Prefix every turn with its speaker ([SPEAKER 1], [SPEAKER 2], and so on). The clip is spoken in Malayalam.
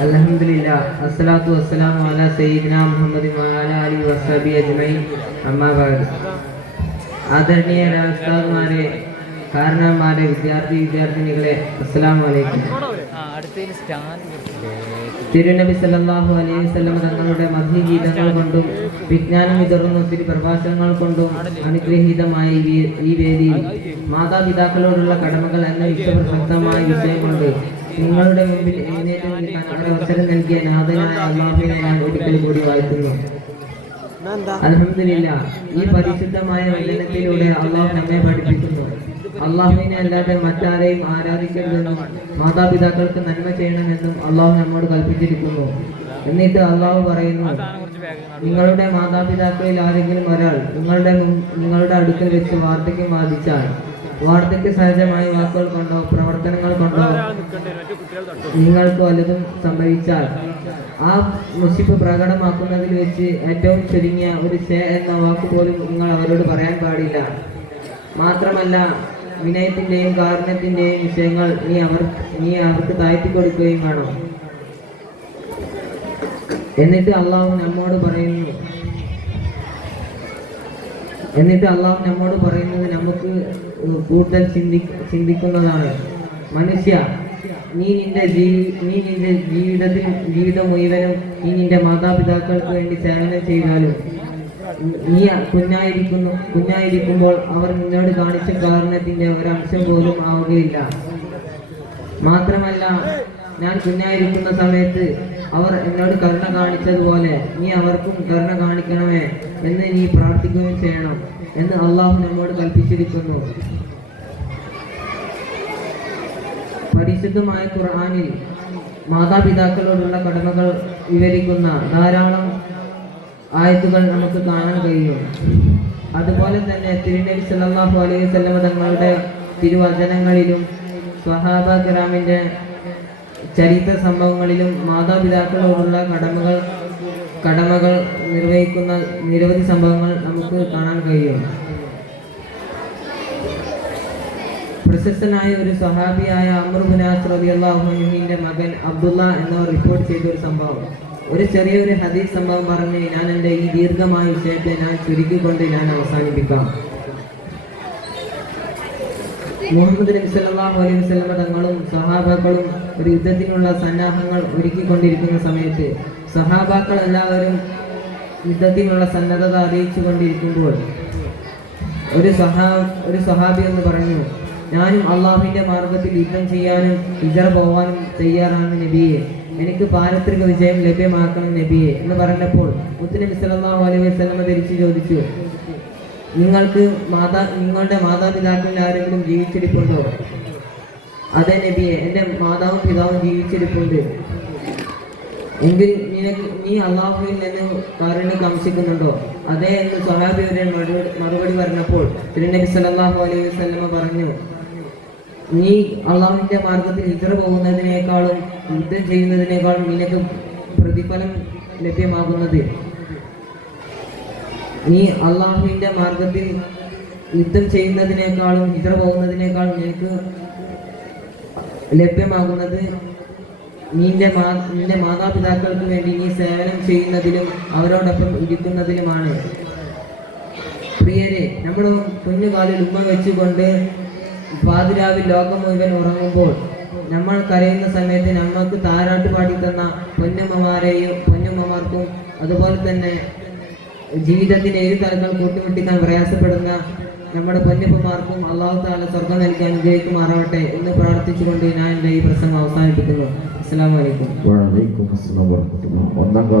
[SPEAKER 1] അൽഹംദുലില്ലാ അസ്സലാത്തു വസ്സലാമു അലാ സയ്യിദിന മുഹമ്മദ് വഅലാ അലിഹി വസഹബി അജ്മഈൻ അമ്മാ ബഅദ്. ആദരണീയരായ ഉസ്താദുമാരെ കാരണവന്മാരെ വിദ്യാർത്ഥി വിദ്യാർത്ഥിനികളെ
[SPEAKER 2] അടുത്തതിന് സ്റ്റാൻഡ്
[SPEAKER 1] തിരുനബി സല്ലല്ലാഹു അലൈഹി വസല്ലം തങ്ങളുടെ മധ്യഗീതങ്ങൾ കൊണ്ടും വിജ്ഞാനം വിതറുന്ന ഒത്തിരി പ്രഭാഷണങ്ങൾ കൊണ്ടും അനുഗ്രഹീതമായി ഈ വേദിയിൽ മാതാപിതാക്കളോടുള്ള കടമകൾ എന്ന വിശ്വപ്രസക്തമായ വിഷയമുണ്ട് നിങ്ങളുടെ മുമ്പിൽ എഴുന്നേറ്റ് അവസരം നൽകിയ നാഥനായ അള്ളാഹുവിനെ ഞാൻ ഒരിക്കൽ കൂടി വാഴ്ത്തുന്നു. അലഹമില്ല ഈ പരിശുദ്ധമായ വചനത്തിലൂടെ അള്ളാഹു നമ്മെ പഠിപ്പിക്കുന്നു. അള്ളാഹുവിനെ അല്ലാതെ മറ്റാരെയും ആരാധിക്കരുതെന്നും മാതാപിതാക്കൾക്ക് നന്മ ചെയ്യണമെന്നും അള്ളാഹു നമ്മോട് കൽപ്പിച്ചിരിക്കുന്നു. എന്നിട്ട് അള്ളാഹു പറയുന്നു നിങ്ങളുടെ മാതാപിതാക്കളിൽ ആരെങ്കിലും ഒരാൾ നിങ്ങളുടെ നിങ്ങളുടെ അടുക്കൽ വെച്ച് വാർദ്ധക്യം ബാധിച്ചാൽ വാർദ്ധക്യ സഹജമായ വാക്കുകൾ കൊണ്ടോ പ്രവർത്തനങ്ങൾ കൊണ്ടോ നിങ്ങൾക്ക് വലുതും സംഭവിച്ചാൽ ആ മുഷിപ്പ് പ്രകടമാക്കുന്നതിൽ വെച്ച് ഏറ്റവും ചുരുങ്ങിയ ഒരു ഷേ എന്ന വാക്ക് പോലും നിങ്ങൾ അവരോട് പറയാൻ പാടില്ല. മാത്രമല്ല വിനയത്തിന്റെയും കാരുണ്യത്തിന്റെയും വിഷയങ്ങൾ നീ അവർ നീ അവർക്ക് താഴ്ത്തി കൊടുക്കുകയും വേണം. എന്നിട്ട് അള്ളാഹു നമ്മോട് പറയുന്നു എന്നിട്ട് അള്ളാഹു നമ്മോട് പറയുന്നത് നമുക്ക് കൂടുതൽ ചിന്തി ചിന്തിക്കുന്നതാണ്. മനുഷ്യ നീ നിന്റെ ജീ നീ നിന്റെ ജീവിതത്തിൽ ജീവിത മുഴുവനും നീ നിന്റെ മാതാപിതാക്കൾക്ക് വേണ്ടി സേവനം ചെയ്താലും നീ കുഞ്ഞായിരിക്കുന്നു കുഞ്ഞായിരിക്കുമ്പോൾ അവർ നിന്നോട് കാണിച്ച കാരണത്തിന്റെ ഒരംശം പോലും ആവുകയില്ല. മാത്രമല്ല ഞാൻ കുഞ്ഞായിരിക്കുന്ന സമയത്ത് അവർ എന്നോട് കരുണ കാണിച്ചതുപോലെ നീ അവർക്കും കരുണ കാണിക്കണമേ എന്ന് നീ പ്രാർത്ഥിക്കുകയും ചെയ്യണം എന്ന് അള്ളാഹു നമ്മോട് കൽപ്പിച്ചിരിക്കുന്നു. പരിശുദ്ധമായ ഖുർആാനിൽ മാതാപിതാക്കളോടുള്ള കടമകൾ വിവരിക്കുന്ന ധാരാളം ആയത്തുകൾ നമുക്ക് കാണാൻ കഴിയും. അതുപോലെ തന്നെ തിരുനബി സല്ലല്ലാഹു അലൈഹി വസല്ലമ തങ്ങളുടെ തിരുവചനങ്ങളിലും സ്വഹാബ കിറാമിന്റെ ചരിത്ര സംഭവങ്ങളിലും മാതാപിതാക്കളോടുള്ള കടമകൾ കടമകൾ നിർവഹിക്കുന്ന നിരവധി സംഭവങ്ങൾ നമുക്ക് കാണാൻ കഴിയും പ്രശസ്തനായ ഒരു സ്വഹാബിയായ റളിയല്ലാഹുവിന്റെ മകൻ അബ്ദുള്ള എന്നവർ റിപ്പോർട്ട് ചെയ്ത ഒരു സംഭവം. ഒരു ചെറിയൊരു ഹദീസ് സംഭവം പറഞ്ഞ് ഞാൻ എന്റെ ഈ ദീർഘമായ വിഷയത്തെ ഞാൻ ചുരുക്കിക്കൊണ്ട് ഞാൻ അവസാനിപ്പിക്കാം. മുഹമ്മദ് നബി സല്ലല്ലാഹു അലൈഹി വസല്ലമ തങ്ങളും സഹാബാക്കളും ഒരു യുദ്ധത്തിനുള്ള സന്നാഹങ്ങൾ ഒരുക്കിക്കൊണ്ടിരിക്കുന്ന സമയത്ത് സഹാബാക്കൾ എല്ലാവരും യുദ്ധത്തിനുള്ള സന്നദ്ധത അറിയിച്ചു കൊണ്ടിരിക്കുമ്പോൾ ഒരു സഹാ ഒരു സഹാബി എന്ന് പറഞ്ഞു ഞാനും അള്ളാഹുവിന്റെ മാർഗത്തിൽ യുദ്ധം ചെയ്യാനും ഇതറ പോവാനും തയ്യാറാണ് നബിയെ. എനിക്ക് പാരത്രിക വിജയം ലഭ്യമാക്കണം നബിയെ. എന്ന് പറഞ്ഞപ്പോൾ മുത്തുനബി സല്ലല്ലാഹു അലൈഹി വസല്ലമ തിരിച്ചു ചോദിച്ചു നിങ്ങൾക്ക് മാതാ നിങ്ങളുടെ മാതാപിതാക്കളിൽ ആരെങ്കിലും ജീവിച്ചിരിപ്പുണ്ടോ? അതെ നബിയെ എന്റെ മാതാവും പിതാവും ജീവിച്ചിരിപ്പുണ്ട്. എങ്കിൽ നിനക്ക് നീ അള്ളാഹുവിൽ നിന്ന് കാരുണ്യം കാംക്ഷിക്കുന്നുണ്ടോ? അതെ എന്ന് സ്വഹാബിയുടെ മറുപടി പറഞ്ഞപ്പോൾ തിരുനബി സല്ലല്ലാഹു അലൈഹി വസ്ലമ പറഞ്ഞു നീ അള്ളാഹുവിന്റെ മാർഗത്തിൽ ഇത്ര പോകുന്നതിനേക്കാളും യുദ്ധം ചെയ്യുന്നതിനേക്കാളും നിനക്ക് പ്രതിഫലം ലഭ്യമാകുന്നത് നീ അള്ളാഹുവിന്റെ മാർഗത്തിൽ യുദ്ധം ചെയ്യുന്നതിനേക്കാളും ഇതര പോകുന്നതിനേക്കാളും നിനക്ക് ലഭ്യമാകുന്നത് നിന്റെ മാ നിന്റെ മാതാപിതാക്കൾക്ക് വേണ്ടി നീ സേവനം ചെയ്യുന്നതിലും അവരോടൊപ്പം ഇരിക്കുന്നതിലുമാണ്. പ്രിയരെ നമ്മൾ കുഞ്ഞുകാലിൽ ഉമ്മ വെച്ചുകൊണ്ട് പാതിരാവിൽ ലോകം മുഴുവൻ ഉറങ്ങുമ്പോൾ നമ്മൾ കരയുന്ന സമയത്ത് നമ്മൾക്ക് താരാട്ട് പാടി തന്ന പൊന്നമ്മമാരെയും പൊന്നമ്മമാർക്കും അതുപോലെ തന്നെ ജീവിതത്തിന്റെ ഏത് തലങ്ങൾ കൂട്ടിമുട്ടിക്കാൻ പ്രയാസപ്പെടുന്ന നമ്മുടെ പൊന്നപ്പന്മാർക്കും അള്ളാഹു താല സ്വർഗം നൽകി മാറാവട്ടെ എന്ന് പ്രാർത്ഥിച്ചുകൊണ്ട് ഞാൻ എന്റെ ഈ പ്രസംഗം അവസാനിപ്പിക്കുന്നു. അസ്സാം വലൈക്കും
[SPEAKER 3] ഒന്നാം ക്ലാസ്